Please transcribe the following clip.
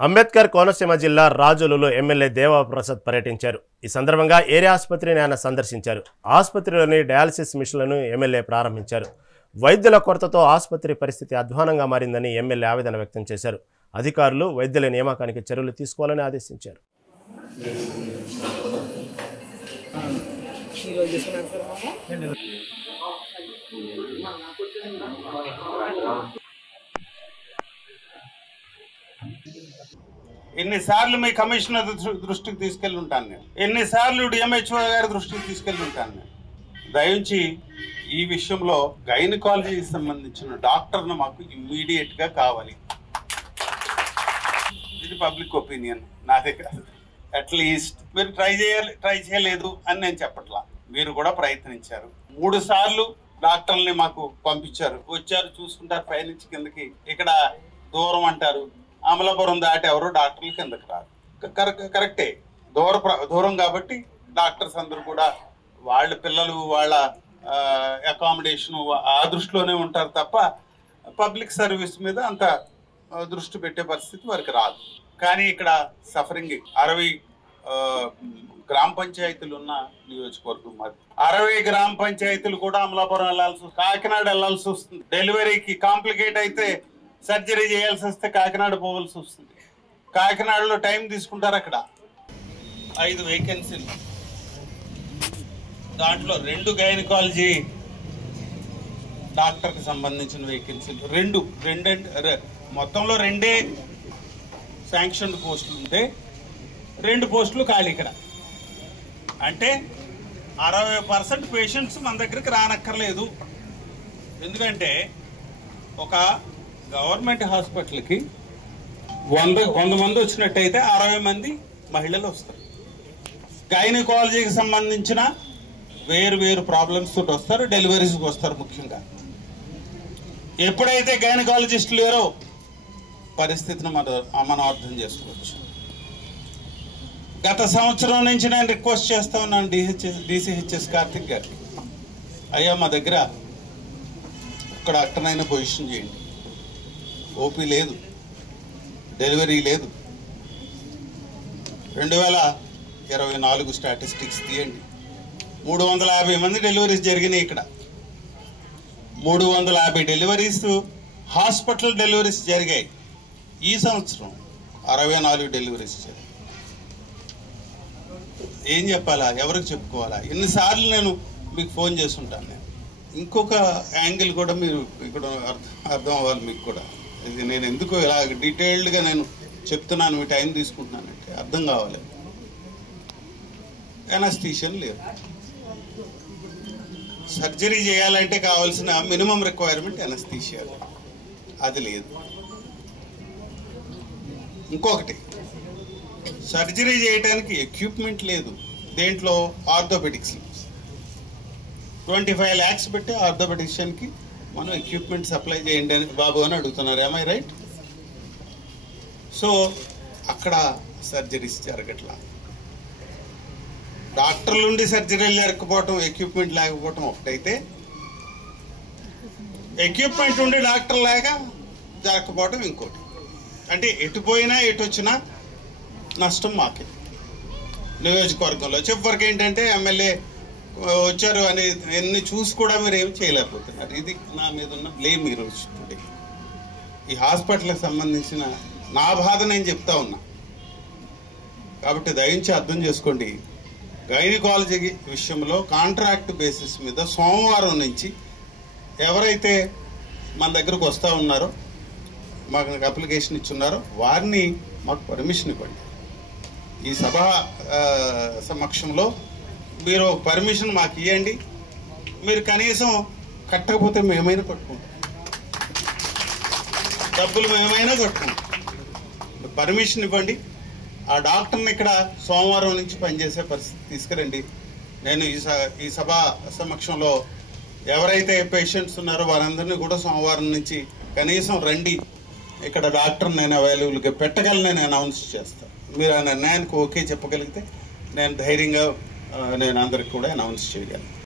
అంబేద్కర్ కోనసీమ జిల్లా రాజోలులో ఎమ్మెల్యే దేవాప్రసాద్ పర్యటించారు. ఈ సందర్భంగా ఏరియా ఆసుపత్రిని ఆయన సందర్శించారు. ఆసుపత్రిలోని డయాలసిస్ మిషన్లను ఎమ్మెల్యే ప్రారంభించారు. వైద్యుల కొరతతో ఆసుపత్రి పరిస్థితి అధ్వానంగా మారిందని ఎమ్మెల్యే ఆవేదన వ్యక్తం చేశారు. అధికారులు వైద్యుల నియామకానికి చర్యలు తీసుకోవాలని ఆదేశించారు. ఎన్నిసార్లు మీ కమిషనర్ దృష్టికి తీసుకెళ్ళి ఉంటాను నేను, ఎన్నిసార్లు డిఎంహెచ్ఓ గారి దృష్టికి తీసుకెళ్ళి ఉంటాను నేను. దయించి ఈ విషయంలో గైనకాలజీకి సంబంధించిన డాక్టర్ను మాకు ఇమ్మీడియట్గా కావాలి. ఇది పబ్లిక్ ఒపీనియన్, నాదే కాదు. అట్లీస్ట్ మీరు ట్రై చేయలేదు అని నేను చెప్పట్లా, మీరు కూడా ప్రయత్నించారు. 3 సార్లు డాక్టర్ని మాకు పంపించారు, వచ్చారు, చూసుకుంటారు పైనుంచి కిందకి. ఇక్కడ దూరం అంటారు, అమలాపురం దాటి ఎవరు డాక్టర్లు కిందకి రారు. కరెక్టే, దూరం కాబట్టి డాక్టర్స్ అందరూ కూడా వాళ్ళ పిల్లలు వాళ్ళ అకామిడేషను ఆ దృష్టిలోనే ఉంటారు తప్ప పబ్లిక్ సర్వీస్ మీద అంత దృష్టి పెట్టే పరిస్థితి వారికి రాదు. కానీ ఇక్కడ సఫరింగ్ 60 గ్రామ పంచాయతీలు ఉన్న నియోజకవర్గం మాది. 60 గ్రామ పంచాయతీలు కూడా అమలాపురం వెళ్ళాల్సి, కాకినాడ వెళ్ళాల్సి వస్తుంది. డెలివరీకి కాంప్లికేట్ అయితే, సర్జరీ చేయాల్సి వస్తే కాకినాడ పోవాల్సి వస్తుంది. కాకినాడలో టైం తీసుకుంటారు. అక్కడ 5 వేకెన్సీలు, దాంట్లో 2 గైనకాలజీ డాక్టర్కి సంబంధించిన వేకెన్సీలు, 2 మొత్తంలో 2 శాంక్షన్ పోస్టులు ఉంటే 2 పోస్టులు ఖాళీ. ఇక్కడ అంటే 60% పేషెంట్స్ మన దగ్గరికి రానక్కర్లేదు. ఎందుకంటే ఒక గవర్నమెంట్ హాస్పిటల్కి 100 మంది వచ్చినట్టయితే 60 మంది మహిళలు వస్తారు. గైనకాలజీకి సంబంధించిన వేరు ప్రాబ్లమ్స్ తోటి వస్తారు, డెలివరీస్కి వస్తారు. ముఖ్యంగా ఎప్పుడైతే గైనకాలజిస్టులు లేరో పరిస్థితిని మనం అర్థం చేసుకోవచ్చు. గత సంవత్సరం నుంచి నేను రిక్వెస్ట్ చేస్తా ఉన్నాను డిసిహెచ్ఎస్ కార్తిక్ గారికి, అయ్యా మా దగ్గర ఇక్కడ అక్కడైనా పొజిషన్ చేయండి. ఓపీ లేదు, డెలివరీ లేదు. 2024 స్టాటిస్టిక్స్ తీయండి. 350 మంది డెలివరీస్ జరిగినాయి. ఇక్కడ 350 డెలివరీస్ హాస్పిటల్ డెలివరీస్ జరిగాయి. ఈ సంవత్సరం 64 డెలివరీస్ జరిగాయి. ఏం చెప్పాలా, ఎవరికి చెప్పుకోవాలా? ఎన్నిసార్లు నేను మీకు ఫోన్ చేస్తుంటాను. నేను ఇంకొక యాంగిల్ కూడా మీరు ఇక్కడ అర్థం అవ్వాలి మీకు కూడా. ఇది నేను ఎందుకు ఇలా డీటెయిల్డ్గా నేను చెప్తున్నాను, మీ టైం తీసుకుంటున్నానంటే అర్థం కావాలి. ఎనస్థీషియన్ లేదు. సర్జరీ చేయాలంటే కావాల్సిన మినిమం రిక్వైర్మెంట్ ఎనస్థీషియా, అది లేదు. ఇంకొకటి, సర్జరీ చేయడానికి ఎక్విప్మెంట్ లేదు. దేంట్లో ఆర్థోపెడిక్స్ 25 lakhs పెట్టి ఆర్థోపెడిషియన్కి మనం ఎక్విప్మెంట్ సప్లై చేయండి అని బాబు అని అడుగుతున్నారు. ఏమై రైట్? సో అక్కడ సర్జరీస్ జరగట్లా. డాక్టర్లు ఉండి సర్జరీలు జరగకపోవటం, ఎక్విప్మెంట్ లేకపోవటం ఒకటైతే, ఎక్విప్మెంట్ ఉండి డాక్టర్ లేక జరగకపోవటం ఇంకోటి. అంటే ఎటు పోయినా ఎటు వచ్చినా నష్టం మాకే. నియోజకవర్గంలో చివరికి ఏంటంటే ఎమ్మెల్యే వచ్చారు అని ఎన్ని చూసి కూడా మీరు ఏమి చేయలేకపోతున్నారు. ఇది నా మీద ఉన్న బ్లేమ్ ఈరోజు టుడే. ఈ హాస్పిటల్కి సంబంధించిన నా బాధ నేను చెప్తా ఉన్నా. కాబట్టి దయించి అర్థం చేసుకోండి. గైనకాలజీ విషయంలో కాంట్రాక్ట్ బేసిస్ మీద సోమవారం నుంచి ఎవరైతే మన దగ్గరకు వస్తూ ఉన్నారో, మాకు అప్లికేషన్ ఇచ్చున్నారో వారిని మాకు పర్మిషన్ ఇవ్వండి. ఈ సభ సమక్షంలో మీరు పర్మిషన్ మాకు ఇవ్వండి. మీరు కనీసం కట్టకపోతే మేమైనా కట్టుకుంటాం, డబ్బులు మేమైనా కట్టుకుంటాం. పర్మిషన్ ఇవ్వండి. ఆ డాక్టర్ని ఇక్కడ సోమవారం నుంచి పనిచేసే పరిస్థితి తీసుకురండి. నేను ఈ సభ సమక్షంలో ఎవరైతే పేషెంట్స్ ఉన్నారో వారందరినీ కూడా సోమవారం నుంచి కనీసం రండి, ఇక్కడ డాక్టర్ నేను అవైలబుల్గా పెట్టగలనని అనౌన్స్ చేస్తాను. మీరు ఆ నిర్ణయానికి ఓకే చెప్పగలిగితే నేను ధైర్యంగా నేను అందరికి కూడా అనౌన్స్ చేయగలను.